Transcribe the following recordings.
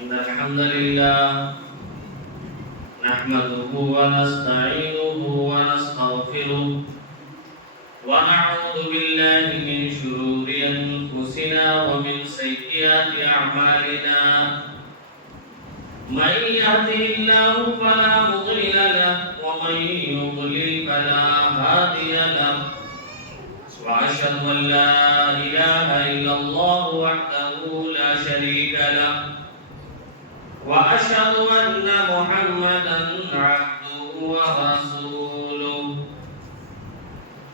إن الحمد لله نحمده ونستعينه ونستغفره ونعوذ بالله من شرور أنفسنا ومن سيئات أعمالنا من يهده الله فلا مضل له ومن يضلل فلا هادي له وأشهد أن لا إله إلا الله وحده لا شريك له وأشهد أن محمدا عبده ورسوله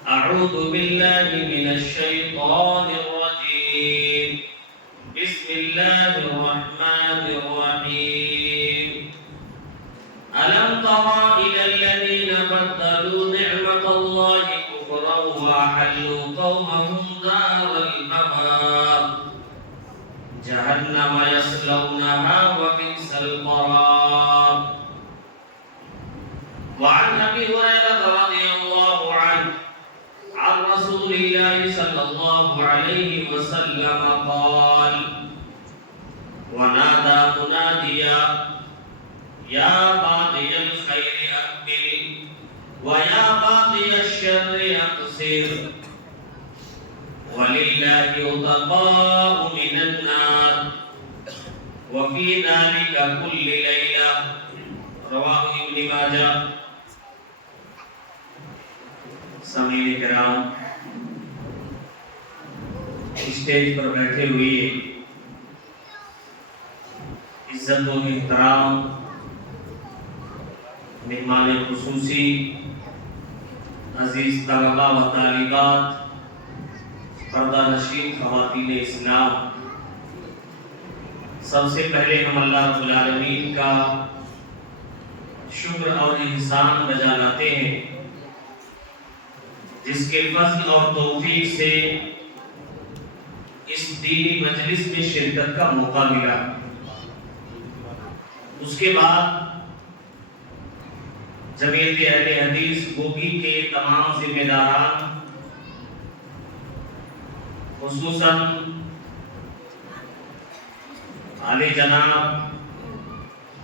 أعوذ بالله من الشيطان الرجيم بسم الله الرحمن الرحيم ألم تر إلى الذين بدلوا نعمة الله كفرا وأحلوا قومهم دار البوار جهنم يصلونها وبئس القرار وعن أبي هريرة رضي الله عنه عن رسول الله صلى الله عليه وسلم قال ونادى مناديا يا باغي الخير أقبل ويا باغي الشر أقصر ولله عتقاء من النار وفي ذلك كل ليلة رواه ابن ماجہ. سامعین کرام، اسٹیج پر بیٹھے ہوئے عزت و احترام مہمان خصوصی، عزیز طلباء و طالبات، پردہ نشین خواتین اسلام، سب سے پہلے ہم اللہ رب العالمین کا شکر اور احسان بجا لاتے ہیں جس کے فضل اور توفیق سے اس دینی مجلس میں شرکت کا موقع ملا. اس کے بعد جمعیت اہل حدیث گوگی کے تمام ذمہ داران، خصوصاً عالی جناب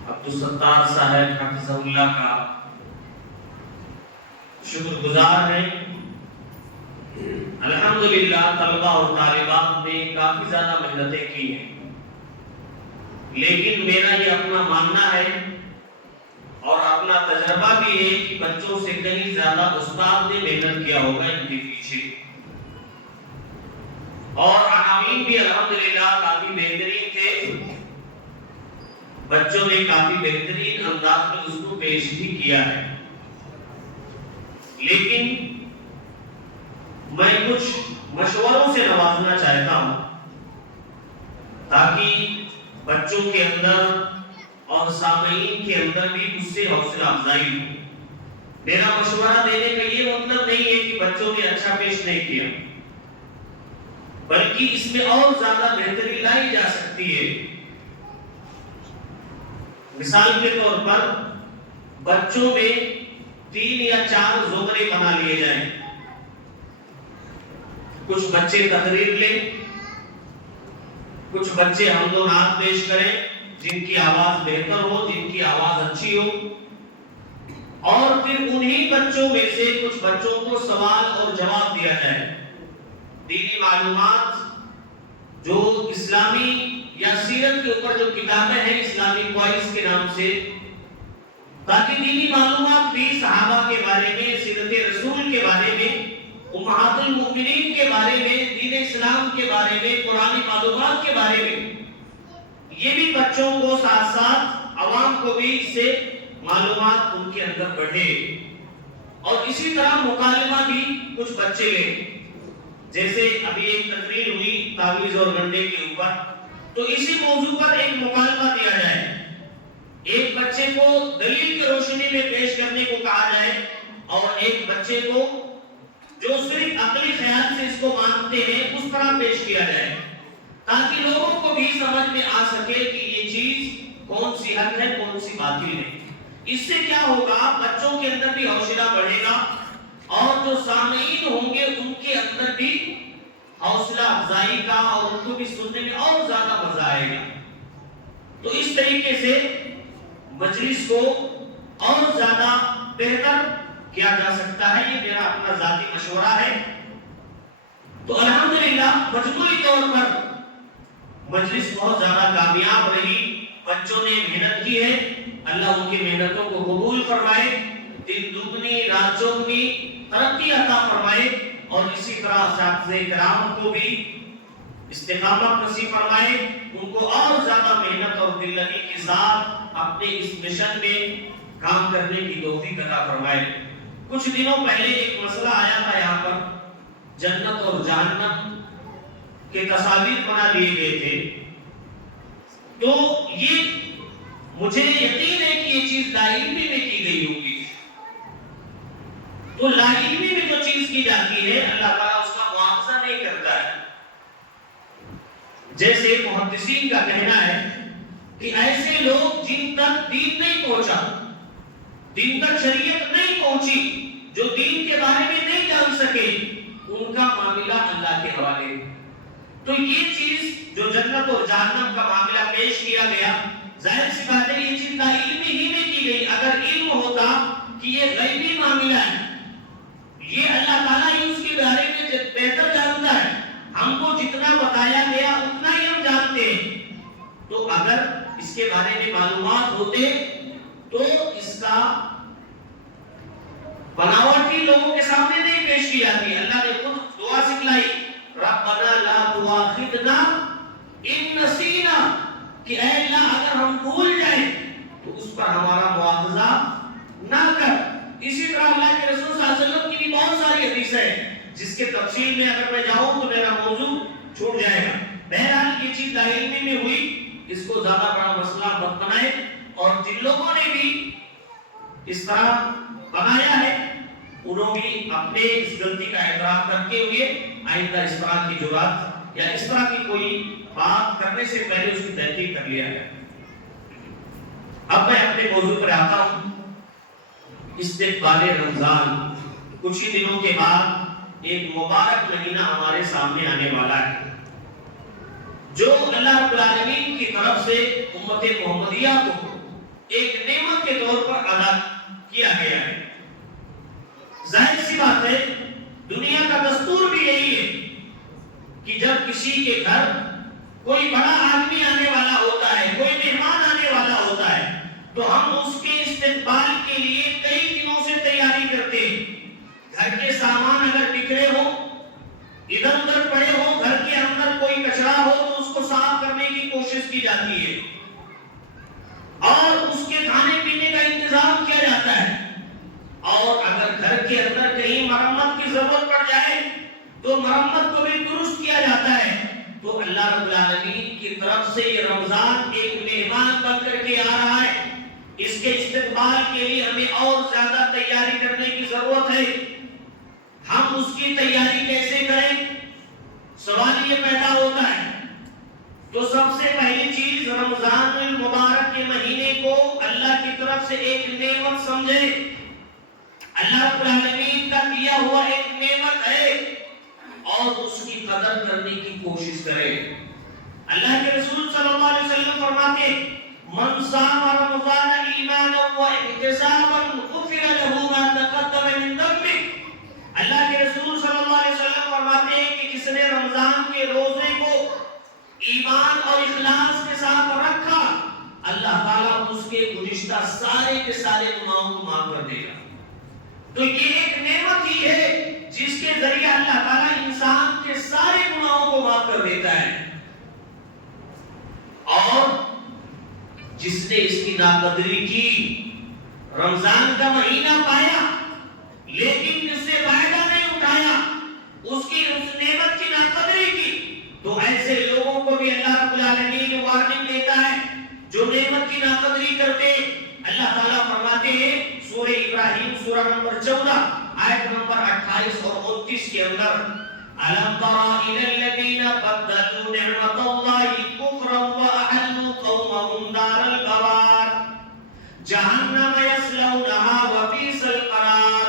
عبدالستار صاحب حفظہ اللہ کا شکر گزار ہیں. الحمدللہ طلبہ اور طالبات نے کافی زیادہ محنتیں کی ہیں، لیکن میرا یہ اپنا ماننا ہے اور اپنا تجربہ بھی ہے کہ بچوں سے کہیں زیادہ استاد نے محنت کیا ہوگا ان کے پیچھے، اور عناوین بھی الحمدللہ کافی بہترین تھے. بچوں نے کافی بہترین انداز میں اس کو پیش بھی کیا ہے. لیکن میں کچھ مشوروں سے نوازنا چاہتا ہوں تاکہ بچوں کے اندر اور سامعین کے اندر بھی اس سے حوصلہ افزائی ہو. میرا مشورہ دینے کا یہ مطلب نہیں ہے کہ بچوں نے اچھا پیش نہیں کیا، بلکہ اس میں اور زیادہ بہتری لائی جا سکتی ہے. مثال کے طور پر بچوں میں 3 یا 4 زمرے بنا لیے جائیں. کچھ بچے تقریر لیں، کچھ بچے حمد و نعت پیش کریں جن کی آواز بہتر ہو، جن کی آواز اچھی ہو، اور پھر انہی بچوں میں سے کچھ بچوں کو سوال اور جواب دیا جائے. دینی معلومات جو اسلامی یا سیرت کے اوپر جو کتابیں ہیں اسلامی کوائز کے نام سے، تاکہ دینی معلومات بھی صحابہ کے بارے میں، سیرت رسول کے بارے میں، امہات المؤمنین کے بارے میں، دین اسلام کے بارے میں، قرآنی معلومات کے بارے میں، یہ بھی بچوں کو ساتھ ساتھ عوام کو بھی اس سے معلومات ان کے اندر بڑھے. اور اسی طرح مکالمہ بھی کچھ بچے لیں. جیسے ابھی ایک تقریر ہوئی تعویذ اور گنڈے کے اوپر، تو اسی موضوع پر ایک مکالمہ دیا جائے، ایک بچے کو دلیل کی روشنی میں پیش کرنے کو کہا جائے اور ایک بچے کو جو صرف عقلی خیال سے اس کو مانتے ہیں اس طرح پیش کیا جائے، تاکہ لوگوں کو بھی سمجھ میں آ سکے کہ یہ چیز کون سی حق ہے، کون سی باطل ہے. اس سے کیا ہوگا، بچوں کے اندر بھی حوصلہ بڑھے گا اور جو سامعین ہوں گے ان کے اندر بھی حوصلہ افزائی کا اور ان کو بھی سننے میں اور زیادہ مزہ آئے گا. تو اس طریقے سے مجلس کو اور زیادہ بہتر کیا جا سکتا ہے، یہ میرا اپنا ذاتی مشورہ ہے۔ تو الحمدللہ مجموعی طور پر مجلس بہت زیادہ کامیاب رہی، بچوں نے محنت کی ہے، اللہ ان کی محنتوں کو قبول فرمائے، دن دگنی رات چوگنی ترقی عطا فرمائے، اور اسی طرح اساتذہ کرام کو بھی استقامت نصیب فرمائے، ان کو اور زیادہ محنت اور دل لگی کے ساتھ اپنے اس مشن میں کام کرنے کی توفیق عطا فرمائے۔ کچھ دنوں پہلے ایک مسئلہ آیا تھا یہاں پر، جنت اور جہنم کے تصاویر بنا دیے گئے تھے، تو یہ مجھے یقین ہے کہ یہ چیز لا علمی میں کی گئی ہوگی۔ تو لا علمی میں جو چیز کی جاتی ہے اللہ تعالیٰ اس کا مواخذہ نہیں کرتا ہے۔ جیسے محدثین کا کہنا ہے کہ ایسے لوگ جن تک دین نہیں پہنچا، دین تک شریعت نہیں پہنچی، جو دین کے بارے میں نہیں جان سکے، ان کا معاملہ اللہ کے حوالے۔ تو یہ چیز جو جنت اور جہنم کا معاملہ پیش کیا گیا، ظاہر سی بات ہے یہ چیز لا علمی ہی میں کی گئی۔ اگر علم ہوتا کہ یہ غیبی معاملہ ہے، یہ اللہ تعالیٰ ہی اس کے بارے میں بہتر جانتا ہے، ہم کو جتنا بتایا گیا اتنا ہی ہم جانتے ہیں، تو اگر اس کے بارے میں معلومات ہوتے تو اس کا بناوٹی لوگوں کے سامنے نہیں پیش کی جاتی۔ اللہ نے خود دعا سکھلائی، ربنا لا تؤاخذنا ان نسینا، کہ اے اللہ اگر ہم بھول جائیں تو اس پر ہمارا مواخذہ نہ کر۔ اسی طرح اللہ کے رسول صلی اللہ علیہ وسلم کی بھی بہت ساری حدیث ہے جس کے تفصیل میں اگر میں جاؤں تو میرا موضوع چھوٹ جائے گا۔ بہرحال یہ چیز لا علمی میں ہوئی، اس کو زیادہ بڑا مسئلہ مت بنائے، اور جن لوگوں نے بھی اس طرح بنایا ہے انہوں بھی اپنے اس غلطی کا اعتراف کرتے ہوئے آئندہ اس طرح کی جرات یا اس طرح کی کوئی بات کرنے سے پہلے اس کی تحقیق کر لیا ہے۔ اب میں اپنے موضوع پر آتا ہوں، استقبال رمضان۔ کچھ ہی دنوں کے بعد ایک مبارک مہینہ ہمارے سامنے آنے والا ہے، جو اللہ رب العالمین کی طرف سے امت محمدیہ کو ایک نعمت کے طور پر ادا کیا گیا ہے۔ ظاہر سی بات ہے دنیا کا دستور بھی یہی ہے کہ جب کسی کے گھر کوئی بڑا آدمی آنے والا ہوتا ہے، کوئی مہمان آنے والا ہوتا ہے، تو ہم اس کے استقبال کے لیے کئی دنوں سے تیاری کرتے ہیں۔ گھر کے سامان اگر بکھرے ہو، ادھر ادھر پڑے ہو، گھر کے اندر کوئی کچرا ہو تو اس کو صاف کرنے کی کوشش کی جاتی ہے، اور اس کے کھانے پینے کا انتظام کیا جاتا ہے، اور اگر گھر کے اندر کہیں مرمت کی ضرورت پڑ جائے تو مرمت کو بھی درست کیا جاتا ہے۔ تو اللہ رب العالمین کی طرف سے یہ رمضان ایک مہمان بن کر کے آ رہا ہے، اس کے استقبال کے لیے ہمیں اور زیادہ تیاری کرنے کی ضرورت ہے۔ ہم اس کی تیاری کیسے کریں؟ سوال یہ پیدا ہوتا ہے۔ تو سب سے پہلی چیز، رمضان المبارک کے مہینے کو اللہ کی طرف سے ایک نعمت سمجھے، اللہ رب العالمین کا دیا ہوا ایک نعمت ہے، اور اس کی قدر کرنے کی کوشش کرے۔ اللہ کے رسول صلی اللہ علیہ وسلم فرماتے ہیں، من صام رمضان ایمانا و احتسابا غفر له ما تقدم من ذنبه۔ اللہ کے رسول صلی اللہ علیہ وسلم فرماتے ہیں کہ جس نے رمضان کے روزے کو ایمان اور اخلاص کے ساتھ رکھا، اللہ تعالیٰ اس کے گزشتہ سارے کے سارے گناہوں کو معاف کر دے گا۔ تو یہ ایک نعمت ہی ہے جس کے ذریعے اللہ تعالیٰ انسان کے سارے گناہوں کو معاف کر دیتا ہے، اور جس نے اس کی ناقدری کی، رمضان کا مہینہ پایا لیکن جس سے فائدہ نہیں اٹھایا، اس کی اس نعمت کی ناقدری کی، تو ایسے لوگوں کو بھی اللہ رب العالمین وارننگ دیتا ہے جو نعمت کی ناقدری کرتے۔ اللہ تعالیٰ فرماتے ہیں سورہ ابراہیم سورہ نمبر 14 آیت نمبر 28 اور 29 کے اندر، أَلَمْ تَرَ إِلَى الَّذِينَ بَدَّلُوا نِعْمَةَ اللَّهِ كُفْرًا وَأَحَلُّوا قَوْمَهُمْ دَارَ الْبَوَارِ جَهَنَّمَ يَصْلَوْنَهَا وَبِئْسَ الْقَرَارُ۔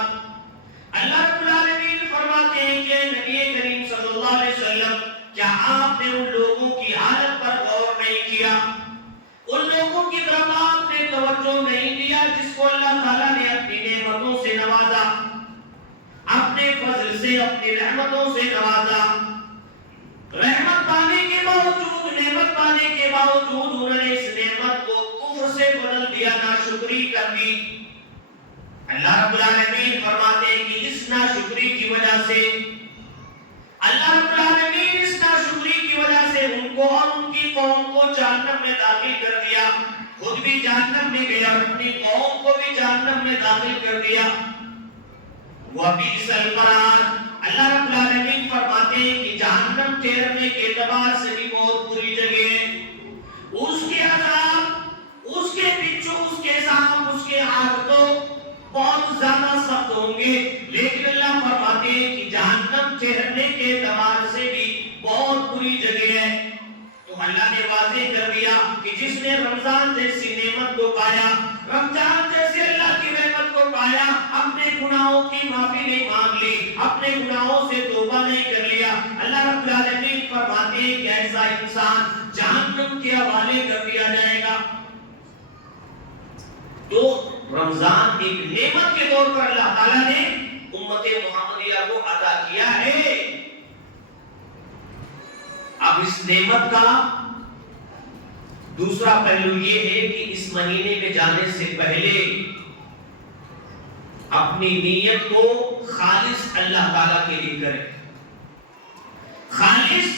اللہ رب العالمین فرماتے ہیں کہ نبی کریم صلی اللہ علیہ وسلم، کیا آپ نے ان لوگوں کی حالت پر غور نہیں کیا؟ ان اسے اپنی رحمتوں سے نوازا. رحمت پانے کے باوجود، نعمت پانے کے باوجود انہوں نے اس نعمت کو کفر سے بدل دیا، ناشکری کر دی. اللہ رب العالمین فرماتے ہیں کہ اس ناشکری کی وجہ سے اللہ رب العالمین اس ناشکری کی وجہ سے ان کو اور ان کی قوم کو جہنم میں داخل کر دیا. خود بھی جہنم میں گیا اور اپنی قوم کو بھی جہنم میں داخل کر دیا. وَبِئْسَ الْقَرَارُ. اللہ رب العالمین فرماتے ہیں کہ جہنم ٹھہرنے کے اعتبار سے بھی بہت بری جگہ ہے. اس کے عذاب، اس کے بچھو، اس کے سانپ، اس کے عادتوں بہت زیادہ سخت ہوں گے، لیکن اللہ فرماتے ہیں کہ جہنم ٹھہرنے کے اعتبار سے بھی بہت بری جگہ ہے. تو اللہ نے واضح کر دیا کہ جس نے رمضان جیسی نعمت کو پایا، رمضان جیسے اللہ کی رحمت کو پایا، اپنے گناہوں کی معافی نہیں مانگ لی، اپنے گناہوں سے توبہ نہیں کر لیا، اللہ رب العالمین فرماتے ہیں کہ ایسا انسان جہنم کے حوالے کر دیا جائے گا. تو رمضان ایک نعمت کے طور پر اللہ تعالیٰ نے امت محمدیہ کو عطا کیا ہے. اب اس نعمت کا دوسرا پہلو یہ ہے کہ اس مہینے میں جانے سے پہلے اپنی نیت کو خالص اللہ تعالیٰ کے لیے کریں. خالص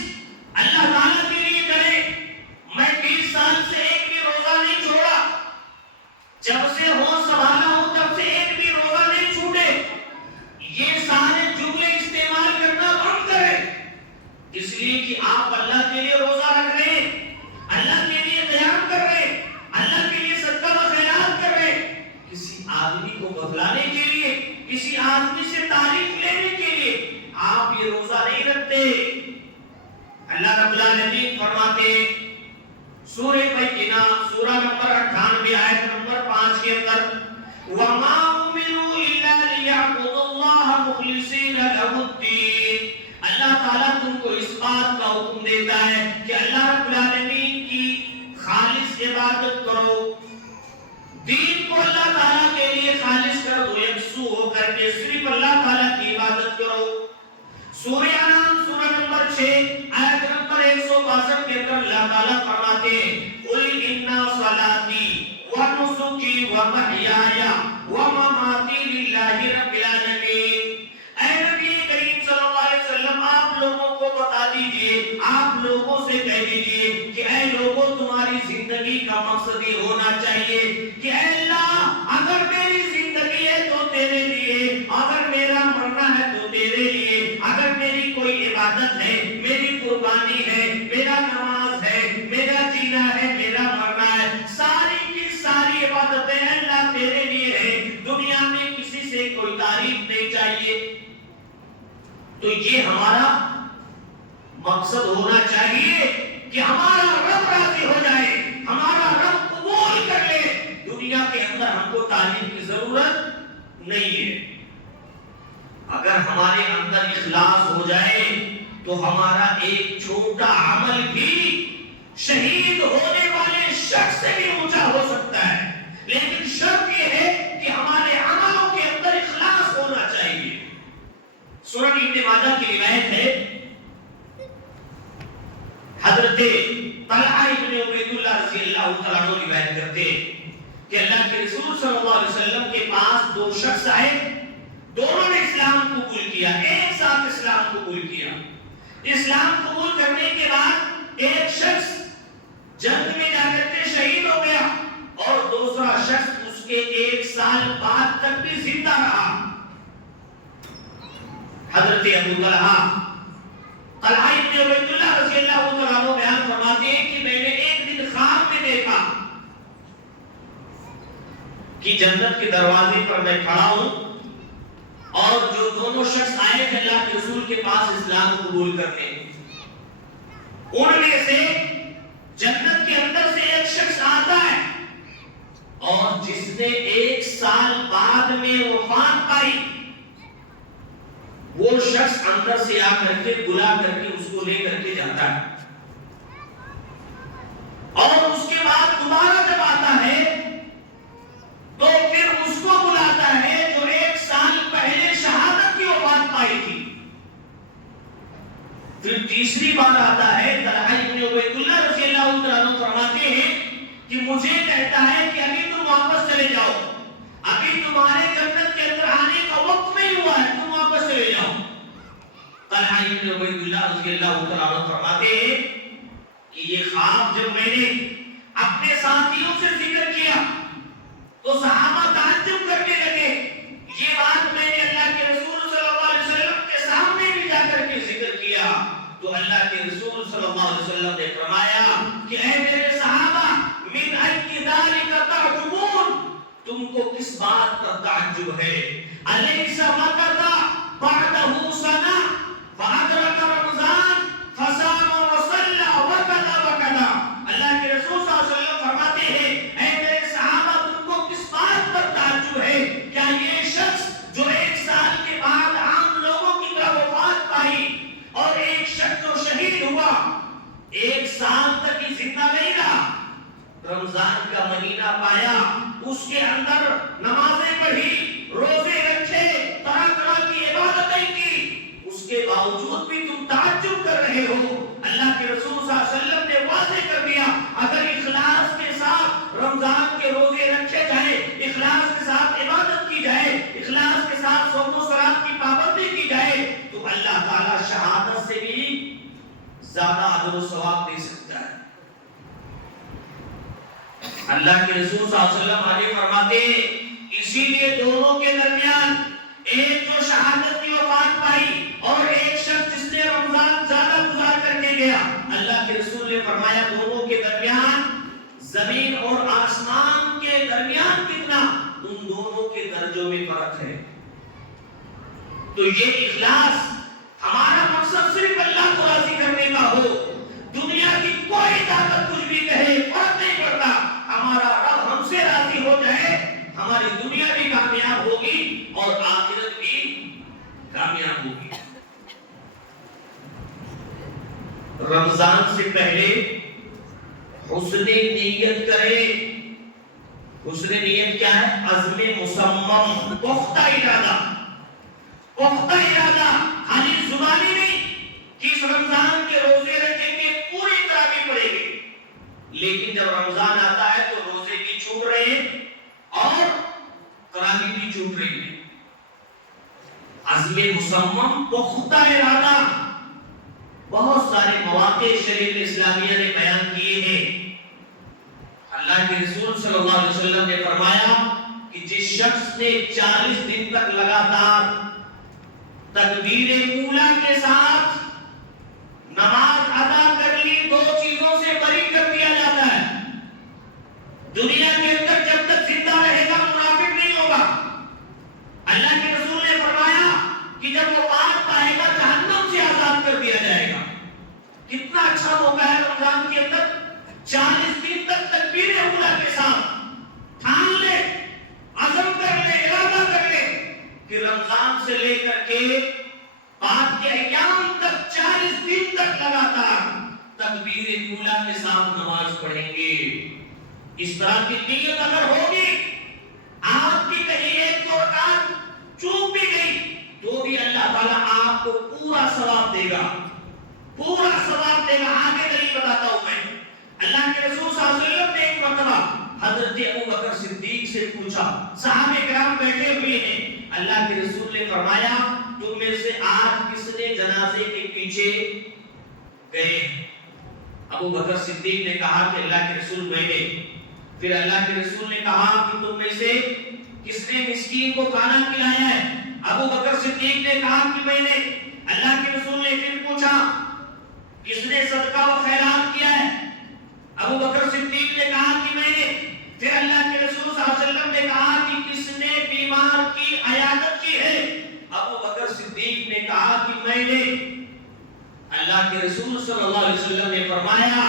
اللہ تعالیٰ کے لیے کریں. میں 20 سال سے ایک بھی روزہ نہیں چھوڑا، جب سے ہوش سنبھالا ہوں تب سے ایک بھی روزہ نہیں چھوٹے. یہ سارے جملے استعمال کرنا بند کریں، اس لیے کہ آپ اللہ کے لیے روزہ رکھ رہے ہیں، اللہ کے لیے قیام کر رہے ہیں، اللہ کے لیے صدقہ و خیرات کر رہے ہیں. کسی آدمی کو بتلانے کے لیے، کسی آدمی سے تعریف لینے کے لیے آپ یہ روزہ نہیں رکھتے. اللہ رب العالمین فرماتے ہیں سورہ بینہ سورہ نمبر 98 آیت نمبر 5 کے اندر، وَمَا أُمِرُوا إِلَّا لِيَعْبُدُوا اللَّهَ مُخْلِصِينَ لَهُ الدِّينَ. اللہ تعالیٰ تم کو اس بات کا حکم دیتا ہے کہ اللہ رب العالمین کی خالص عبادت کرو، دین کو اللہ تعالیٰ کے لیے خالص کر دو، یکسو ہو کر کے صرف اللہ تعالیٰ کی عبادت کرو. سورہ انعام سورہ نمبر 6 آیت نمبر 162 کے اندر اللہ تعالیٰ فرماتے ہیں قُلْ إِنَّ صَلَاتِي وَنُسُكِي وَمَحْيَايَ وَمَمَاتِي لِلَّهِ رَبِّ الْعَالَمِينَ. اے نبی کریم صلی اللہ علیہ وسلم آپ لوگوں کو بتا دیجئے، آپ لوگوں سے کہہ دیجئے کہ اے لوگوں تمہاری زندگی کا مقصد یہ ہونا چاہیے کہ اے اللہ اگر میری زندگی ہے تو تیرے لیے، اگر میرا مرنا ہے تو تیرے لیے، اگر میری کوئی عبادت ہے، میری قربانی ہے، میرا نماز ہے، میرا جینا ہے، میرا مرنا ہے، ساری کی ساری عبادتیں اللہ تیرے لیے ہے، دنیا میں کسی سے کوئی تعریف نہیں چاہیے. تو یہ ہمارا مقصد ہونا چاہیے کہ ہمارا رب راضی ہو جائے، ہمارا رب قبول کر لے. دنیا کے اندر ہم کو تعلیم کی ضرورت نہیں ہے. اگر ہمارے اندر اخلاص ہو جائے تو ہمارا ایک چھوٹا عمل بھی شہید ہونے والے شخص سے بھی اونچا ہو سکتا ہے، لیکن شرط یہ ہے کہ ہمارے عملوں کے اندر اخلاص ہونا چاہیے. سنن ابن ماجہ کی روایت ہے، حضرت طلحہ ابن عبید اللہ رضی اللہ تعالیٰ عنہ روایت کرتے ہیں کہ اللہ کے رسول صلی اللہ علیہ وسلم کے پاس دو شخص آئے، دونوں نے اسلام قبول کیا، ایک ساتھ اسلام قبول کیا. اسلام قبول کرنے کے بعد ایک شخص جنگ میں جا کر کے شہید ہو گیا اور دوسرا شخص اس کے 1 سال بعد تک بھی زندہ رہا. حضرت ابو طلحہ ابن عبید اللہ رضی اللہ تعالیٰ عنہ بیان فرماتے ہیں کہ میں نے ایک دن خواب میں دیکھا کہ جنت کے دروازے پر میں کھڑا ہوں اور جو دونوں شخص آئے تھے اللہ کے رسول کے پاس اسلام قبول کرنے، ان میں سے جنت کے اندر سے ایک شخص آتا ہے اور جس نے 1 سال بعد میں وفات پائی، وہ شخص اندر سے آ کر کے بلا کر کے اس کو لے کر کے جاتا ہے اور اس کے بعد دوبارہ جب آتا ہے تو پھر اس کو بلاتا ہے جو 1 سال پہلے شہادت کی وفات پائی تھی. کہ مجھے کہتا ہے کہ ابھی تم واپس چلے جاؤ، ابھی تمہارے جنت کے اندر آنے کا وقت نہیں ہوا ہے، تم واپس چلے جاؤ۔ طلحہ بن عبید اللہ رضی اللہ تعالیٰ عنہ فرماتے ہیں کہ یہ خواب جب میں نے اپنے ساتھیوں سے ذکر کیا تو صحابہ تعجب کرنے لگے۔ یہ بات میں نے اللہ کے رسول صلی اللہ علیہ وسلم کے سامنے بھی جا کر کے ذکر کیا تو اللہ کے رسول صلی اللہ علیہ وسلم نے فرمایا کہ اے میرے صحابہ، من ای ذالک تعجبون، تم کو کس بات پر تعجب ہے؟ الیس مکث بعدہ سنہ فادرک رمضان فصام وصلی وکذا وکذا۔ اللہ کے رسول صلی اللہ علیہ وسلم فرماتے ہیں اے میرے صحابہ، تم کو کس بات پر تعجب ہے؟ کیا یہ شخص جو 1 سال کے بعد عام لوگوں کی طرح وفات پائی اور ایک شخص جو شہید ہوا 1 سال تک ہی زندہ نہیں رہا، رمضان کا مہینہ پایا، اس کے اندر نمازیں پڑھی، روزے رکھے، طرح طرح کی عبادتیں کی، اس کے باوجود بھی تم تعجب کر رہے ہو؟ اللہ کے رسول صلی اللہ علیہ وسلم نے واضح کر دیا اگر اخلاص کے ساتھ رمضان کے روزے رکھے جائیں، اخلاص کے ساتھ عبادت کی جائے، اخلاص کے ساتھ صوم و صلات کی پابندی کی جائے تو اللہ تعالی شہادت سے بھی زیادہ اجر و ثواب دے سکتا ہے۔ اللہ کے رسول صلی اللہ علیہ وسلم آگے فرماتے ہیں اسی لیے دونوں کے درمیان ایک جو شہادت کی وفات پائی اور ایک شخص جس نے رمضان زیادہ گزار کر کے گیا، اللہ کے رسول نے فرمایا دونوں کے درمیان زمین اور آسمان کے درمیان کتنا، ان دونوں کے درجوں میں فرق ہے۔ تو یہ اخلاص ہمارا مقصد صرف اللہ کو راضی کرنے کا ہو، دنیا کی کوئی طاقت کچھ بھی کہے فرق نہیں پڑتا، ہمارا رب ہم سے راضی ہو جائے، ہماری دنیا بھی کامیاب ہوگی اور آخرت بھی کامیاب ہوگی۔ رمضان سے پہلے حسن نیت کرے۔ حسن نیت کیا ہے؟ عزم مصمم، پختہ ارادہ، پختہ ارادہ، خالی زبانی نہیں کہ اس رمضان کے روزے رکھیں گے، پوری طرح بھی پڑیں گے، لیکن جب رمضان آتا ہے تو روزے بھی چھوٹ رہے ہیں اور تراویح بھی چھوٹ رہی ہے۔ عزم مصمم، پختہ ارادہ۔ بہت سارے مواقع شریعت اسلامیہ نے بیان کیے ہیں۔ اللہ کے رسول صلی اللہ علیہ وسلم نے فرمایا کہ جس شخص نے 40 دن تک لگاتار تکبیر اولیٰ کے ساتھ نماز ادا کر لی، 2 چیزوں سے بری کر دیا جاتا ہے۔ دنیا کے اندر جب تک زندہ رہے گا منافق نہیں ہوگا۔ اللہ کے رسول نے فرمایا کہ جب وہ وفات پائے گا جہنم سے آزاد کر دیا جائے گا۔ کتنا اچھا موقع ہے رمضان کے اندر 40 دن تک تکبیر اولیٰ کے ساتھ ٹھان لے، عزم کر لے، ارادہ کر لے کہ رمضان سے لے کر کے بعد کے ایام تک 40 دن تک لگاتار تکبیر اولیٰ کے ساتھ نماز پڑھیں گے۔ اس طرح کی نیت اگر ہوگی، آپ کی کہیں ایک دو رکعت چوک بھی گئی تو بھی اللہ تعالیٰ آپ کو پورا ثواب دے گا، پورا ثواب دے گا۔ آگے نہیں بتاتا ہوں میں۔ اللہ کے رسول صلی اللہ علیہ وسلم نے ایک مرتبہ حضرت ابو بکر صدیق سے پوچھا، صحابہ کرام بیٹھے ہوئے ہیں، اللہ کے رسول نے فرمایا تم میں سے آج کس نے جنازے کے پیچھے گئے؟ ابو بکر صدیق نے کہا کہ اللہ کے رسول میں نے۔ پھر اللہ کے رسول نے کہا کہ تم میں سے کس نے مسکین کو کھانا کھلایا ہے؟ ابو بکر صدیق نے کہا کہ میں نے۔ اللہ کے رسول نے پھر پوچھا کس نے صدقہ و خیرات کیا ہے؟ ابو بکر صدیق نے کہا کہ میں نے۔ پھر اللہ کے رسول صلی اللہ علیہ وسلم نے کہا کہ کس نے بیمار کی عیادت کی ہے؟ ابو بکر صدیق نے کہا کہ میں نے۔ اللہ کے رسول صلی اللہ علیہ وسلم نے فرمایا،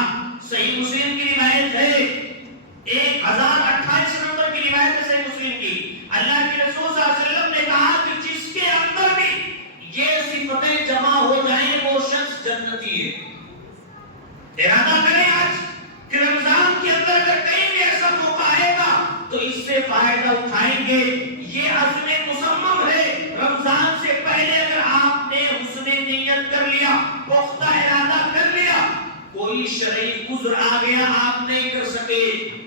صحیح مسلم کی روایت ہے، 1028 نمبر کی روایت ہے صحیح مسلم کی، اللہ کے رسول صلی اللہ علیہ وسلم نے کہا کہ جس کے اندر بھی یہ صفتیں جمع ہو جائیں وہ شخص جنتی ہے۔ ارادہ کریں آج کہ رمضان کے اندر اگر کہیں بھی ایسا موقع آئے گا تو اس سے فائدہ اٹھائیں گے۔ یہ عزم مصمم ہے۔ رمضان سے پہلے اگر آپ نے حسن نیت کر لیا، پختہ ارادہ کر لیا، کوئی کوئی شرعی عذر آ گیا آپ نہیں کر سکے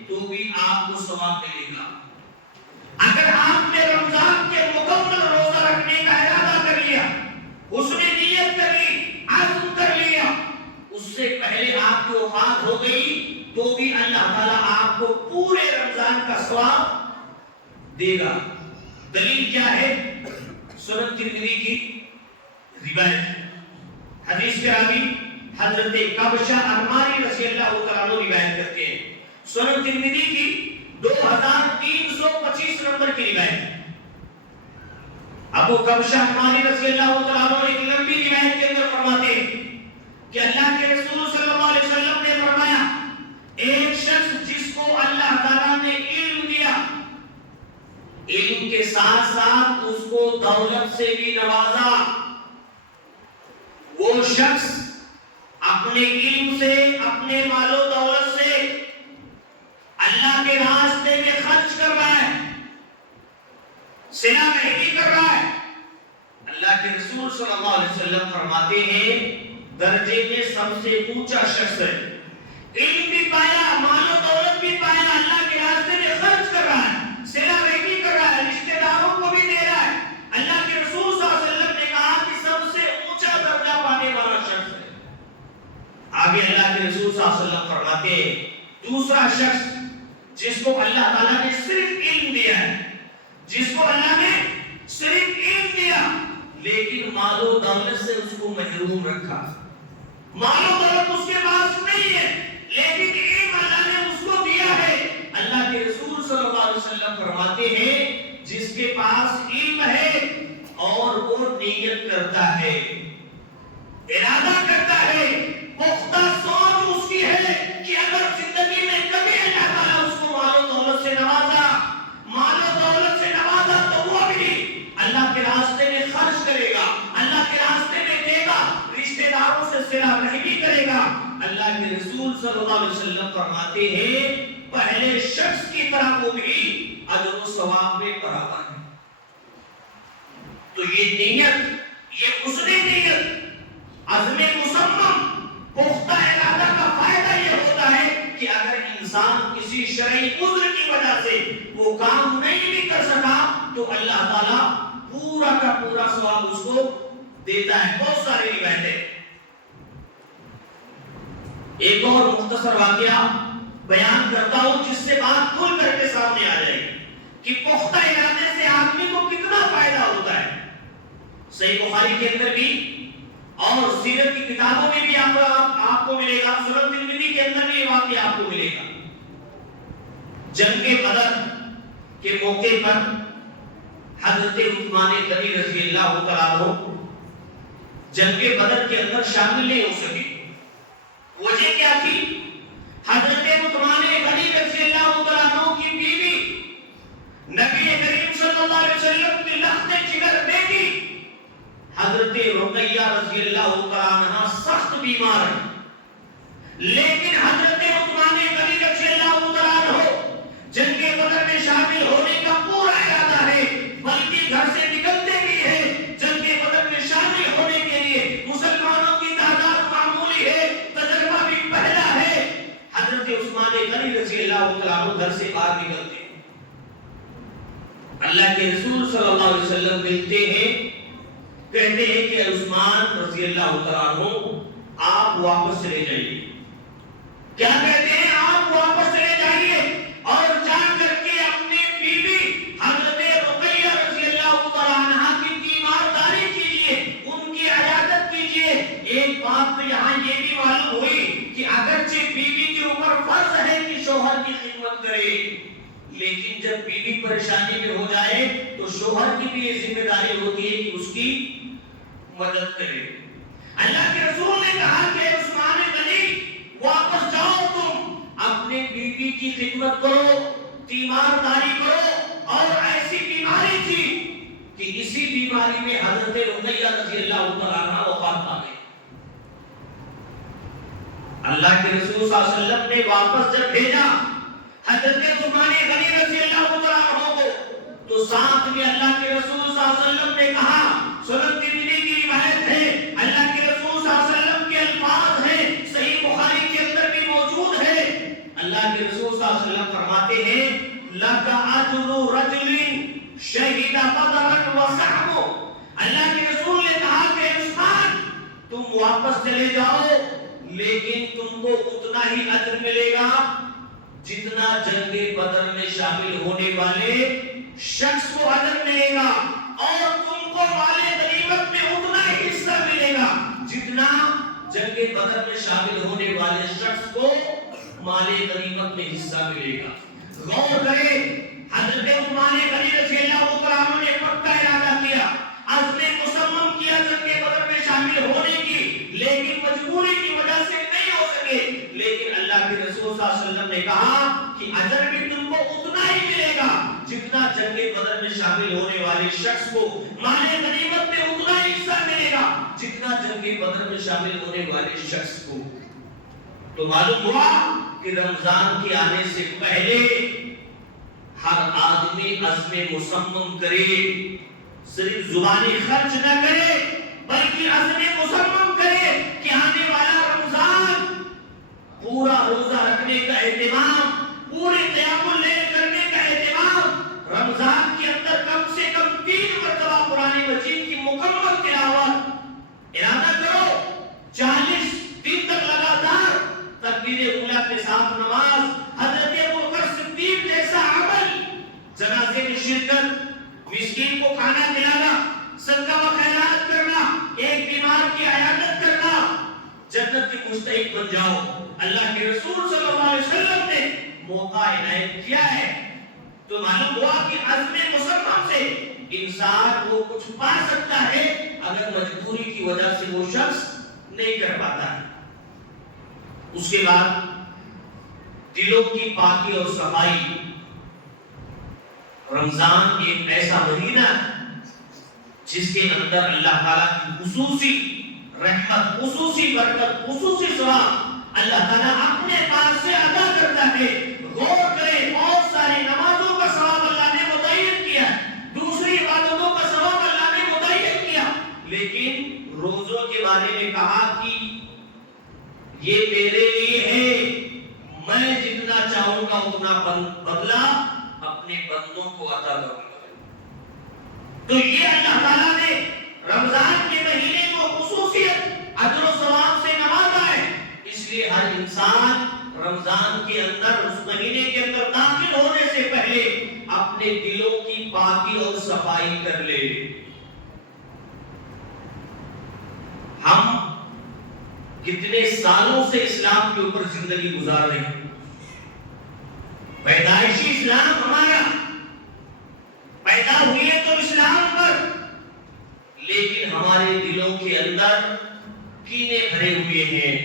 تو بھی آپ کو ثواب ملے گا۔ اگر آپ نے رمضان کے مکمل روزہ رکھنے کا ارادہ کر لیا، اس نے نیت کر لی، عزم کر لیا، اس سے پہلے آپ کی وفات ہو گئی تو بھی اللہ تعالیٰ آپ کو پورے رمضان کا ثواب دے گا۔ دلیل کیا ہے؟ سنن ترمذی کی روایت، حدیث کے راوی حضرت کبشہ انماری رضی اللہ تعالیٰ عنہ روایت کرتے ہیں۔ سنن ترمذی کی 2325 نمبر کی روایت۔ ابو کبشہ انماری رضی اللہ تعالیٰ عنہ ایک لمبی روایت کے اندر فرماتے ہیں کہ اللہ کے رسول صلی اللہ علیہ وسلم نے فرمایا، ایک شخص جس کو اللہ تعالیٰ نے علم دیا، علم کے ساتھ ساتھ اس کو دولت سے بھی نوازا، وہ شخص اپنے علم سے، اپنے مال و دولت سے اللہ کے راستے میں خرچ کر رہا ہے، صلہ رحمی کر رہا ہے، اللہ کے رسول صلی اللہ علیہ وسلم فرماتے ہیں درجے میں سب سے اونچا شخص ہے، علم بھی پایا، مال و دولت بھی پایا، اللہ کے راستے میں خرچ کر رہا ہے، صلہ رحمی کر رہا ہے، رشتہ داروں کو بھی دے رہا ہے۔ اللہ کے رسول صلی اللہ علیہ وسلم نے کہا کہ سب سے اونچا درجہ پانے والا شخص ہے۔ آگے اللہ کے رسول صلی اللہ علیہ وسلم فرماتے ہیں دوسرا شخص جس کو اللہ تعالیٰ نے صرف علم دیا ہے، جس کو اللہ نے صرف علم دیا لیکن مال و دولت سے اس کو محروم رکھا، مال و دولت اس کے پاس نہیں ہے لیکن علم اللہ نے اس کو دیا ہے۔ اللہ کے رسول صلی اللہ علیہ وسلم فرماتے ہیں جس کے پاس علم ہے اور وہ نیت کرتا ہے، ارادہ کرتا ہے، پختہ سوچ اس کی ہے کہ اگر زندگی میں کبھی اللہ تعالیٰ اس کو مال و دولت سے نوازا، مال و دولت سے نوازا تو وہ بھی اللہ کے راستے میں خرچ کرے گا، اللہ کے راستے میں دے گا، رشتہ داروں سے صلہ رحمی کرے گا۔ اللہ کے رسول صلی اللہ علیہ وسلم فرماتے ہیں پہلے شخص کی طرح وہ بھی اجر و ثواب میں برابر ہے۔ تو یہ نیت، یہ حسن نیت، عزم مصمم، پختہ ارادہ کا فائدہ یہ ہوتا ہے کہ اگر انسان کسی شرعی عذر کی وجہ سے وہ کام نہیں بھی کر سکا تو اللہ تعالیٰ پورا کا پورا ثواب اس کو دیتا ہے۔ بہت ساری روایتیں، ایک اور مختصر واقعہ بیان کرتا ہوں جس سے بات کھل کر کے سامنے آ جائے گی کہ پختہ ارادے سے آدمی کو کتنا فائدہ ہوتا ہے۔ صحیح بخاری کے اندر بھی اور سیرت کی کتابوں میں بھی آپ کو ملے گا، سنن ترمذی کے اندر بھی یہ واقعہ آپ کو ملے گا۔ جنگ بدر کے موقع پر حضرت عثمان غنی رضی اللہ تعالیٰ عنہ جنگ بدر کے اندر شامل نہیں ہو سکے۔ وجہ کیا تھی؟ حضرت عثمان غنی رضی اللہ تعالیٰ عنہ کی بیوی نبی کریم صلی اللہ علیہ وسلم کی لخت جگر بیٹی حضرت رقیہ رضی اللہ تعالیٰ عنہ سخت بیمار ہے، لیکن حضرت عثمان غنی رضی اللہ تعالیٰ عنہ جنگ بدر میں شامل ہونے کا پورا ارادہ ہے، بلکہ گھر سے نکلتے بھی ہیں جنگ بدر میں شامل ہونے کے لیے۔ مسلمانوں کی تعداد معمولی ہے، تجربہ بھی پہلا ہے۔ حضرت عثمان غنی رضی اللہ تعالیٰ عنہ گھر سے باہر نکلتے ہیں، اللہ کے رسول صلی اللہ علیہ وسلم ملتے ہیں، کہتے ہیں کہ عثمان رضی اللہ تعالیٰ عنہ آپ واپس چلے جائیے۔ کیا کہتے ہیں؟ آپ واپس چلے جائیے اور جا کر کے اپنی بیوی حضرت رقیہ رضی اللہ تعالیٰ عنہ کی تیمارداری کیجیے، ان کی عیادت کیجیے۔ ایک بات تو یہاں یہ بھی معلوم ہوئی کہ اگرچہ بیوی کے اوپر فرض ہے کہ شوہر کی خدمت کرے، لیکن جب بیوی پریشانی میں ہو جائے تو شوہر کی بھی یہ ذمہ داری ہوتی ہے کہ اس کی مدد کرے۔ اللہ کے رسول نے کہا کہ عثمان غنی واپس جاؤ، تم اپنے بیوی کی خدمت کرو، تیمارداری کرو، اور ایسی بیماری تھی کہ اسی بیماری میں حضرت رقیہ رضی اللہ تعالیٰ عنہ وفات پا گئی۔ اللہ کے رسول صلی اللہ علیہ وسلم نے واپس جب بھیجا حضرت عثمان غنی رضی اللہ تعالیٰ عنہ کو، تو ساتھ میں اللہ کے رسول صلی اللہ علیہ وسلم نے کہا، سنن ترمذی کی روایت ہے، اللہ کے رسول صلی اللہ علیہ وسلم کے الفاظ ہیں، صحیح بخاری کے اندر اللہ کے رسول صلی اللہ علیہ وسلم فرماتے ہیں لَكَ أَجْرُ رَجُلٍ شَهِدَ بَدْرًا وَسَحْمُ. اللہ کے رسول نے کہا کہ عثمان تم واپس چلے جاؤ لیکن تم کو اتنا ہی اجر ملے گا جتنا جنگ بدر میں شامل ہونے والے شخص کو اجر ملے گا، اور تم کو مال غنیمت میں اتنا ہی حصہ ملے گا جتنا جنگ بدر میں شامل ہونے والے شخص کو مال غنیمت میں حصہ ملے گا. غور کریں، حضرت عثمان غنی رضی اللہ عنہ نے پکا ارادہ کیا، عزم مصمم کیا جنگ بدر میں شامل ہونے کی، لیکن مجبوری کی وجہ سے نہیں ہو سکے. لیکن اللہ کے رسول صلی اللہ علیہ وسلم نے کہا کہ اجر بھی تم کو اتنا ہی ملے گا جتنا جنگ بدر میں شامل ہونے والے شخص کو مال غنیمت میں اتنا ہی حصہ ملے گا جتنا جنگ بدر میں شامل ہونے والے شخص کو. تو معلوم ہوا کہ رمضان کے آنے سے پہلے ہر آدمی عزم مصمم کرے، صرف زبانی خرچ نہ کرے بلکہ عزم مصمم کرے کہ آنے والا رمضان پورا روزہ رکھنے کا اہتمام، پورے قیام اللیل کرنے کا اہتمام، رمضان کے اندر کم سے کم 3 مرتبہ قرآن مجید کی مکمل تلاوت. ارادہ کرو 40 دن تک لگاتار تکبیر اولیٰ کے ساتھ نماز، حضرت ابوبکر صدیق جیسا عمل، جنازے میں شرکت، مسکین کو کھانا کھلانا، صدقہ و خیرات کرنا، ایک بیمار کی عیادت کرنا، جنت کے مستحق بن جاؤ. اللہ کے رسول صلی اللہ علیہ وسلم نے موقع عنایت کیا ہے. تو معلوم ہوا کہ عزم مصمم سے انسان کو کچھ پا سکتا ہے اگر مجبوری کی وجہ سے وہ شخص نہیں کر پاتا ہے. اس کے بعد دلوں کی پاکی اور صفائی. رمضان ایک ایسا مہینہ جس کے اندر اللہ تعالیٰ کی خصوصی رحمت، خصوصی برکت، خصوصی ثواب اللہ تعالیٰ اپنے پاس سے ادا کرتا ہے. غور کریں، بہت ساری نمازوں کا ثواب اللہ نے متعین کیا، دوسری عبادتوں کا ثواب اللہ نے متعین کیا، لیکن روزوں کے بارے میں کہا کہ یہ میرے لیے ہے، میں جتنا چاہوں گا اتنا بدلہ اپنے بندوں کو عطا کروں گا. تو یہ اللہ تعالیٰ نے رمضان کے مہینے کو خصوصیت اجر و ثواب سے نوازا ہے. اس لیے ہر انسان رمضان کے اندر، اس مہینے کے اندر داخل ہونے سے پہلے اپنے دلوں کی پاکی اور صفائی کر لے. ہم کتنے سالوں سے اسلام کے اوپر زندگی گزار رہے ہیں. پیدائشی اسلام ہمارا، پیدا ہوئے تو اسلام پر، لیکن ہمارے دلوں کے اندر کینے بھرے ہوئے ہیں،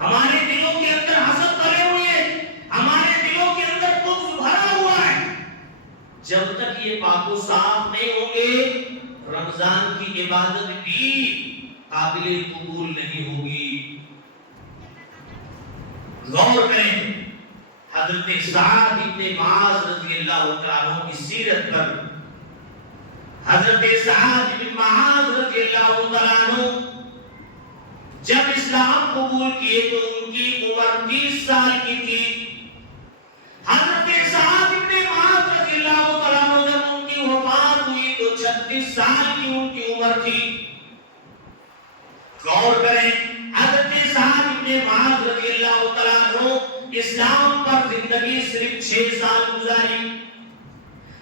ہمارے دلوں کے اندر حسد بھرے ہوئے ہیں، ہمارے دلوں کے اندر بغض بھرا ہوا ہے. جب تک یہ پاک و صاف نہیں ہوں گے رمضان کی عبادت بھی قابل قبول نہیں ہوگی. غور کریں حضرت سعد بن معاذ رضی اللہ عنہ کی سیرت پر. حضرت سعد بن معاذ رضی اللہ عنہ جب اسلام قبول کیے تو ان کی عمر 30 سال کی تھی. حضرت سعد بن معاذ رضی اللہ عنہ جب ان کی وفات ہوئی تو 36 سال کی ان کی عمر تھی. غور کریں حضرت سعد بن معاذ رضی اللہ عنہ اسلام پر زندگی صرف 6 سال گزاری.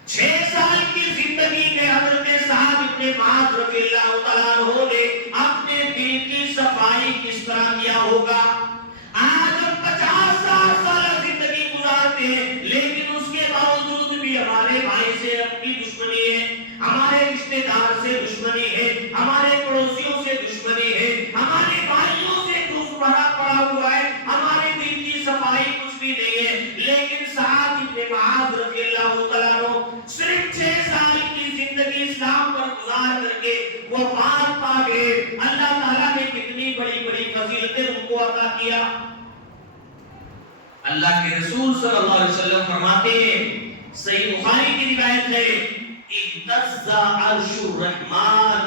6 سال کی زندگی میں حضرت سعد بن معاذ رضی اللہ عنہ نے اپنے دل کی صفائی کس طرح کیا ہوگا. آج ہم 50 سال زندگی گزارتے ہیں لیکن اس کے باوجود بھی ہمارے بھائی سے اپنی دشمنی ہے، ہمارے رشتے دار سے دشمنی ہے، ہمارے پڑوسیوں سے دشمنی ہے، ہمارے بھائیوں سے دوست بھرا پڑا ہوا ہے، ہمارے دل کی صفائی کچھ بھی نہیں ہے. لیکن سعد بن معاذ رضی اللہ عنہ صرف 6 سال کی زندگی اسلام پر گزار کر کے وفات پا گئے. اللہ تعالیٰ نے کتنی بڑی بڑی فضیلتیں ان کو عطا کیا. اللہ کے رسول صلی اللہ علیہ وسلم فرماتے ہیں، صحیح بخاری کی روایت ہے، اهتز عرش الرحمن.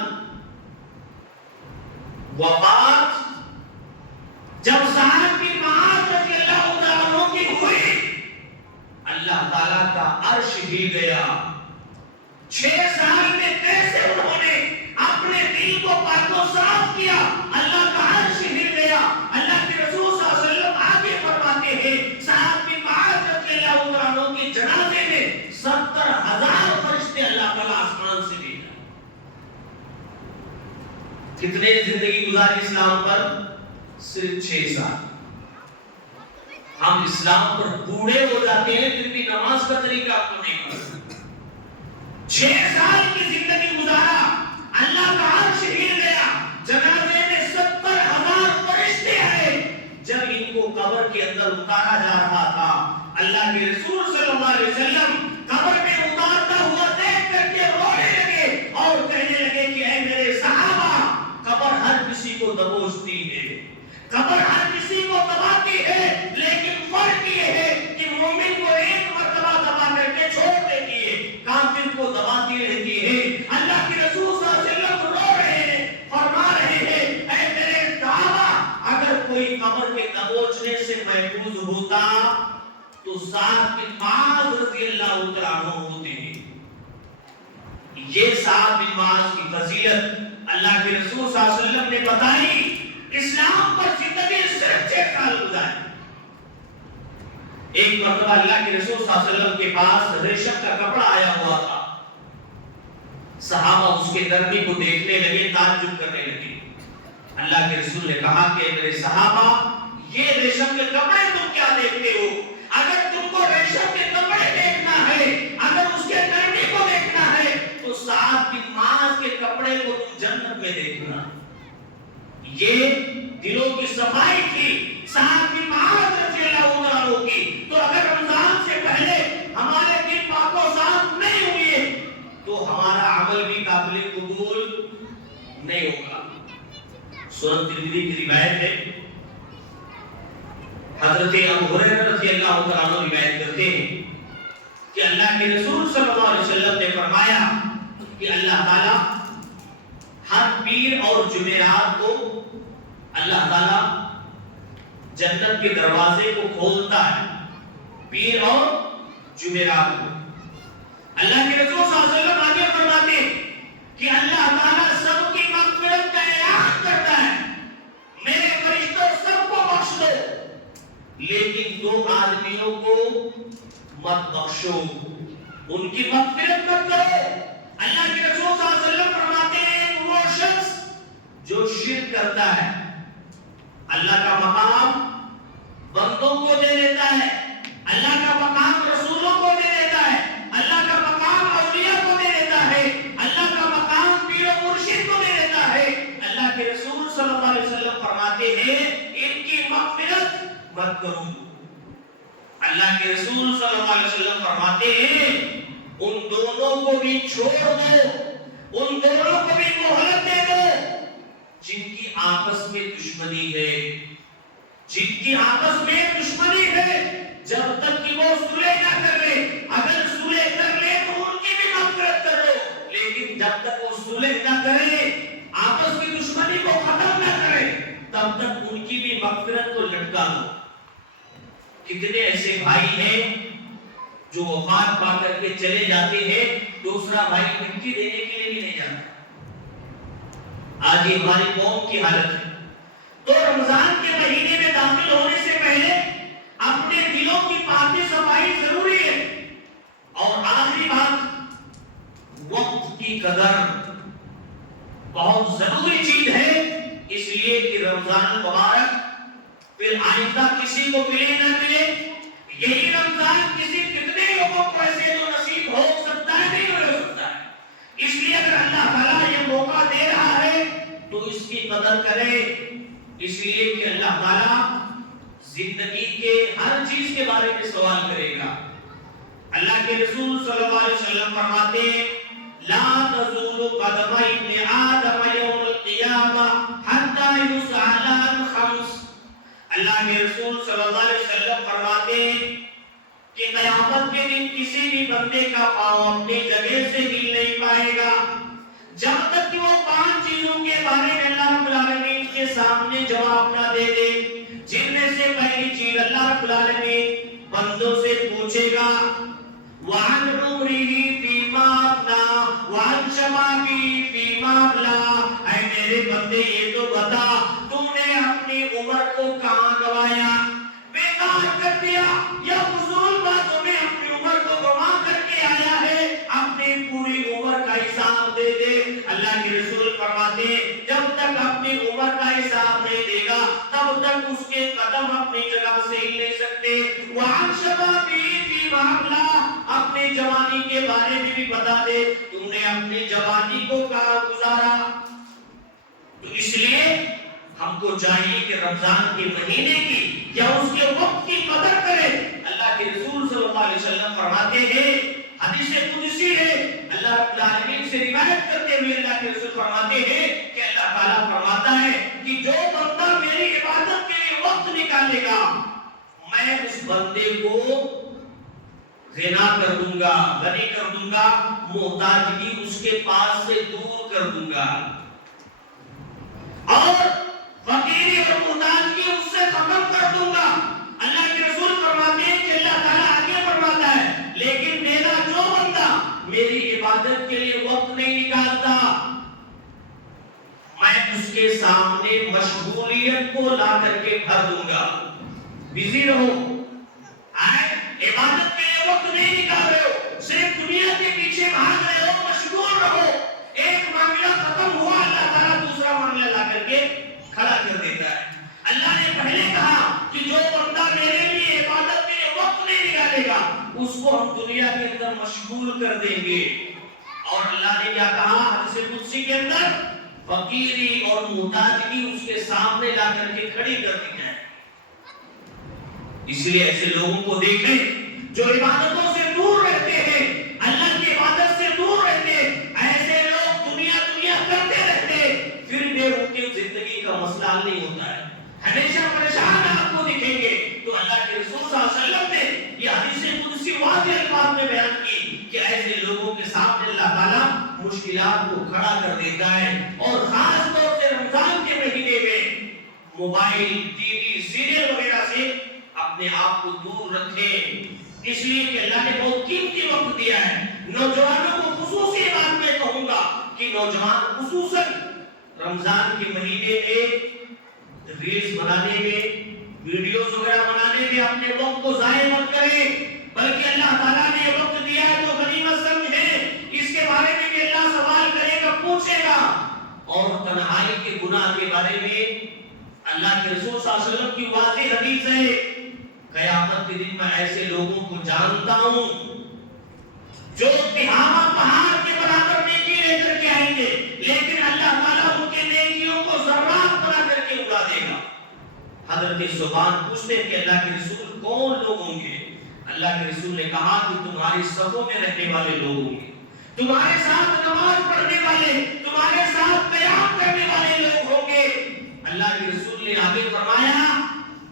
وفات جب سعد بن معاذ رضی اللہ عنہ کی ہوئی ہل گیا. 6 سال میں کیسے انہوں نے اپنے دل کو پاک و صاف کیا, اللہ کا عرش ہل گیا. اللہ کے رسول صلی اللہ علیہ وسلم آگے فرماتے ہیں سعد بن معاذ رضی اللہ عنہ کے جنازے میں 70,000 فرشتے اللہ تعالیٰ آسمان سے بھیجا. کتنے زندگی گزاری اسلام پر؟ صرف 6 سال. ہم اسلام پر بوڑھے ہو جاتے ہیں پھر بھی نماز کا طریقہ آپ کو نہیں پتا. 6 سال کی زندگی گزارا, اللہ کا عرش ہل گیا, جنازے میں 70,000 فرشتے آئے. جب ان کو قبر کے اندر اتارا جا رہا تھا, اللہ کے رسول صلی اللہ علیہ وسلم قبر میں اتارتا ہوا دیکھ کر کے رونے لگے اور کہنے لگے کہ اے میرے صحابہ, قبر ہر کسی کو دبوچتی ہے, قبر ہر کسی کو دباتی ہے, لیکن فرق یہ ہے کہ مومن کو ایک مرتبہ دبا کر کے چھوڑ دیتی ہے, کافر کو دباتی رہتی ہے. اللہ کے رسول صلی اللہ علیہ وسلم رو رہے ہیں, فرما رہے ہیں اے میرے صحابہ, اگر کوئی قبر کے دبوچنے سے محفوظ ہوتا تو سعد بن معاذ رضی اللہ عنہ ہوتے ہیں. یہ سعد بن معاذ کی فضیلت اللہ کے رسول صلی اللہ علیہ وسلم نے بتائی. اسلام پر زندگی صرف 6 سال گزاری. ایک مرتبہ اللہ کے رسول صلی اللہ علیہ وسلم کے پاس ریشم کا کپڑا آیا ہوا تھا. صحابہ اس کے نرمی کو دیکھنے لگے, تعجب کرنے لگے. اللہ کے رسول نے کہا کہ میرے صحابہ, یہ ریشم کے کپڑے تم کیا دیکھتے ہو؟ اگر تم کو ریشم کے کپڑے دیکھنا ہے, اگر اس کے نرمی کو دیکھنا ہے, تو سعد بن معاذ کے کپڑے کو تم جنت میں دیکھنا. یہ دلوں کی صفائی تھی سعد بن معاذ رضی اللہ عنہ کی. تو اگر رمضان سے پہلے ہمارے دل پاک و صاف نہیں ہوئے تو ہمارا عمل بھی قابل قبول نہیں ہوگا. سنن ترمذی کی روایت ہے, حضرت ابو ہریرہ رضی اللہ عنہ روایت کرتے ہیں کہ اللہ کے رسول صلی اللہ علیہ وسلم نے فرمایا کہ اللہ تعالیٰ ہر پیر اور جمعرات کو اللہ تعالیٰ جنت کے دروازے کو کھولتا ہے. پیر اور جمعرات کو اللہ کے رسول صلی اللہ علیہ وسلم آگے فرماتے کہ اللہ تعالیٰ سب کی مغفرت کا اعلان کرتا ہے, میرے فرشتوں سب کو بخش دو, لیکن 2 آدمیوں کو مت بخشو, ان کی مغفرت مت کرو. اللہ کے رسول صلی اللہ علیہ وسلم فرماتے ہیں وہ شخص جو شرک کرتا ہے, اللہ کا مقام بندوں کو دے دیتا ہے, اللہ کا مقام رسولوں کو دے دیتا ہے, اللہ کا مقام اولیاء کو دے دیتا ہے, اللہ کا مقام پیر و مرشد کو دے دیتا ہے. اللہ کے رسول صلی اللہ علیہ وسلم فرماتے ہیں ان کی مغفرت مت کرو. اللہ کے رسول صلی اللہ علیہ وسلم فرماتے ہیں ان دونوں کو بھی چھوڑ دو, ان دونوں کو بھی مہلت دے دو جن کی آپس میں دشمنی ہے, جن کی آپس میں دشمنی ہے, جب تک کہ وہ صلح نہ کر لے. اگر صلح کر لے تو ان کی بھی مغفرت کر دو, لیکن جب تک وہ صلح نہ کرے, آپس کی دشمنی کو ختم نہ کرے, تب تک ان کی بھی مغفرت کو لٹکا دو. کتنے ایسے بھائی ہیں جو وفات پا کر کے چلے جاتے ہیں, دوسرا بھائی مٹی دینے کے لیے بھی نہیں جاتا. آج یہ ہماری قوم کی حالت ہے. تو رمضان کے مہینے میں داخل ہونے سے پہلے اپنے دلوں کی پاکی صفائی ضروری ہے. اور آخری بات, وقت کی قدر بہت ضروری چیز ہے, اس لیے کہ رمضان مبارک پھر آئندہ کسی کو ملے نہ ملے. یہی رمضان کسی کتنے لوگوں کو ایسے جو نصیب ہو سکتا ہے نہیں ہو سکتا ہے. اس لیے اگر اللہ تعالیٰ یہ موقع دے رہا ہے تو اس کی قدر کرے, اس لیے کہ اللہ تعالیٰ زندگی کے ہر چیز کے بارے میں سوال کرے گا. اللہ کے رسول صلی اللہ علیہ وسلم فرماتے ہیں لا تزول قدم ابن آدم یوم القیامہ حتی یسأل عن خمس. اللہ کے رسول صلی اللہ علیہ وسلم فرماتے ہیں کہ قیامت کے دن کسی بھی بندے کا پاؤں اپنی جگہ سے ہل نہیں پائے گا جب تک کہ وہ 5 چیزوں کے بارے میں اللہ رب العالمین کے سامنے جواب نہ دے دے. جن میں سے پہلی چیز اللہ رب العالمین بندوں سے پوچھے گا وعن عمره فيما أفنى وعن شبابه فيما أبلى. اے میرے بندے یہ تو بتا تو نے اپنی عمر کو کہاں گوایا، بیکار کر دیا، یا فضول باتوں میں اپنی عمر کو گوا کر کے آیا ہے؟ اپنی پوری عمر کا حساب دے دے. اللہ کے رسول فرماتے ہیں جب تک اپنی عمر کا حساب نہیں دے گا تب تک اس کے قدم اپنی جگہ سے ہل نہیں سکتے. وعن شبابی فیما ابلا، اپنی جوانی کے بارے میں بھی بتا دے تم نے اپنی جوانی کو کہاں گزارا. تو اس لیے ہم کو چاہیے کہ رمضان کے مہینے کی یا اس کے وقت کی قدر کرے. اللہ کے رسول صلی اللہ علیہ وسلم فرماتے ہیں، حدیث قدسی ہے، اللہ رب العالمین سے روایت کرتے ہوئے اللہ کے رسول فرماتے ہیں کہ اللہ تعالیٰ فرماتا ہے کہ جو بندہ میری عبادت کے لیے وقت نکالے گا میں اس بندے کو غنا کر دوں گا، غنی کر دوں گا، محتاجگی اس کے پاس سے دور کر دوں گا، اور فقیری اور محتاجگی اس سے ختم کر دوں گا. اللہ کے رسول فرماتے ہیں کہ اللہ تعالیٰ آگے فرماتا ہے لیکن میرا جو بندہ میری عبادت کے لیے وقت نہیں نکالتا میں اس کے سامنے مشغولیت کو لا کر کے بھر دوں گا. بزی رہو، عبادت کے لیے وقت نہیں نکال رہے ہو، صرف دنیا کے پیچھے بھاگ رہے ہو، مشغول رہو. ایک معاملہ ختم ہوا اللہ تعالیٰ دوسرا معاملہ لا کر کے کھڑا کر دیتا ہے. اللہ نے پہلے کہا کہ جو بندہ میرے لیے عبادت کے لیے وقت نہیں نکالے گا اس کو ہم دنیا کے اندر مشغول کر دیں گے. اور اللہ نے کیا کہا حدیث قدسی کے اندر، فقیری اور محتاجگی اس کے سامنے لا کر کے کھڑی کر دی جائے. اس لیے ایسے لوگوں کو دیکھیں جو عبادتوں سے دور رہتے ہیں، اللہ کی عبادت سے دور رہتے ہیں، ایسے لوگ دنیا کرتے رہتے ہیں، پھر بھی ان کی زندگی کا مسئلہ حل نہیں ہوتا ہے، ہمیشہ پریشان آپ کو دکھیں گے. تو اللہ کے رسول صلی اللہ علیہ وسلم نے یہ حدیث قدسی واضح الفاظ میں بیان کی کہ ایسے لوگوں کے سامنے اللہ تعالیٰ مشکلات کو کھڑا کر دیتا ہے. اور خاص طور سے رمضان کے مہینے میں موبائل، ٹی وی، سیریل وغیرہ سے اپنے آپ کو دور رکھیں، اس لیے کہ اللہ نے بہت قیمتی وقت دیا ہے. نوجوانوں کو خصوصی بات میں کہوں گا کہ نوجوان خصوصاً رمضان کے مہینے میں ریلز بنانے میں، ویڈیوز وغیرہ بنانے میں اپنے وقت کو ضائع مت کریں، بلکہ اللہ تعالیٰ نے یہ وقت دیا ہے تو غنیمت سمجھیں. اس کے بارے میں بھی اللہ سوال کرے گا، پوچھے گا. اور تنہائی کے گناہ کے بارے میں اللہ کے رسول صلی اللہ علیہ وسلم کی واضح حدیث ہے، قیامت کے دن میں ایسے لوگوں کو جانتا ہوں جو تہامہ پہاڑ کے برابر نیکی لے کر کے آئیں گے لیکن اللہ تعالیٰ ان کے نیکیوں کو ذرات بنا کر کے اڑا دے گا. حضرت زبان پوچھتے ہیں کہ اللہ کے رسول کون لوگ ہوں گے؟ اللہ کے رسول نے کہا کہ تمہاری صفوں میں رہنے والے لوگ ہوں گے، تمہارے ساتھ نماز پڑھنے والے، تمہارے ساتھ قیام کرنے والے لوگ ہوں گے. اللہ کے رسول نے آگے فرمایا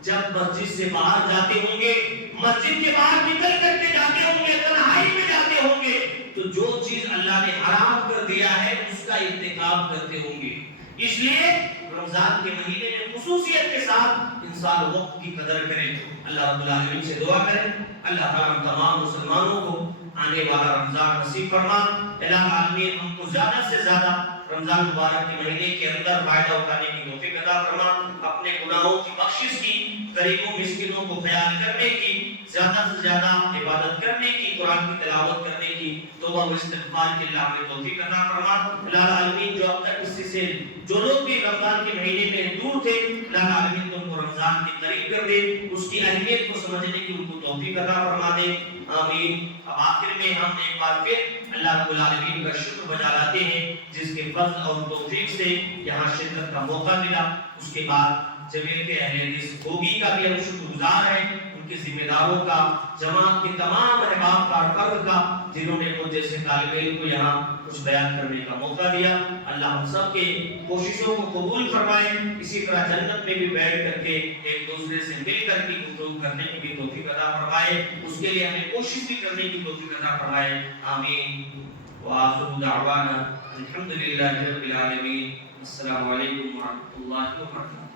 جب مسجد سے باہر جاتے ہوں گے، مسجد کے باہر نکل کر کے جاتے ہوں گے، تنہائی میں جاتے ہوں گے تو جو چیز اللہ نے حرام کر دیا ہے اس کا ارتکاب کرتے ہوں گے. اس لیے رمضان کے مہینے میں خصوصیت کے ساتھ انسان وقت کی قدر کرے. اللہ رب العالمین سے دعا کریں اللہ تعالیٰ تمام مسلمانوں کو آنے والا رمضان نصیب فرما. الہ العالمین ہم کو زیادہ سے زیادہ رمضان مبارک کے مہینے کے اندر فائدہ اٹھانے کی توفیق عطا فرما. اپنے گناہوں کی بخشش کی، غریبوں مسکینوں کو خیال کرنے کی، زیادہ سے زیادہ عبادت کرنے کی، قرآن کی تلاوت کرنے کی، توبہ و استغفار کے اللہ ہمیں توفیق عطا فرما. الہ العالمین جو اب تک اس سے جو لوگ بھی رمضان کے مہینے میں دور تھے الہ العالمین ان کو رمضان کی قریب کر دے، اس کی اہمیت کو سمجھنے کی ان کو توفیق عطا فرما دے. آمین. اب آخر میں ہم ایک بار پھر اللہ رب العالمین کا شکر بجا لاتے ہیں جس کے فضل اور توفیق سے یہاں شرکت کا موقع ملا. اس کے بعد جمیعت کے اہل حدیث بوگی کا بھی ہم شکر گزار ہیں، ان کے ذمہ داروں کا، جماعت کے تمام احباب کارکرد کا جنہوں نے مجھ جیسے طالب علم کو یہاں کچھ بیان کرنے کا موقع دیا. اللہ ہم سب کے کوششوں کو قبول فرمائے. اسی طرح جنت میں بھی بیٹھ کر کے ایک دوسرے سے مل کر کے گفتگو کرنے کی بھی توفیق عطا فرمائے. اس کے لیے ہمیں کوشش بھی کرنے کی توفیق عطا فرمائے. آمین. وآخر دعوانا الحمدللہ رب العالمین. السلام علیکم ورحمۃ اللہ وبرکاتہ.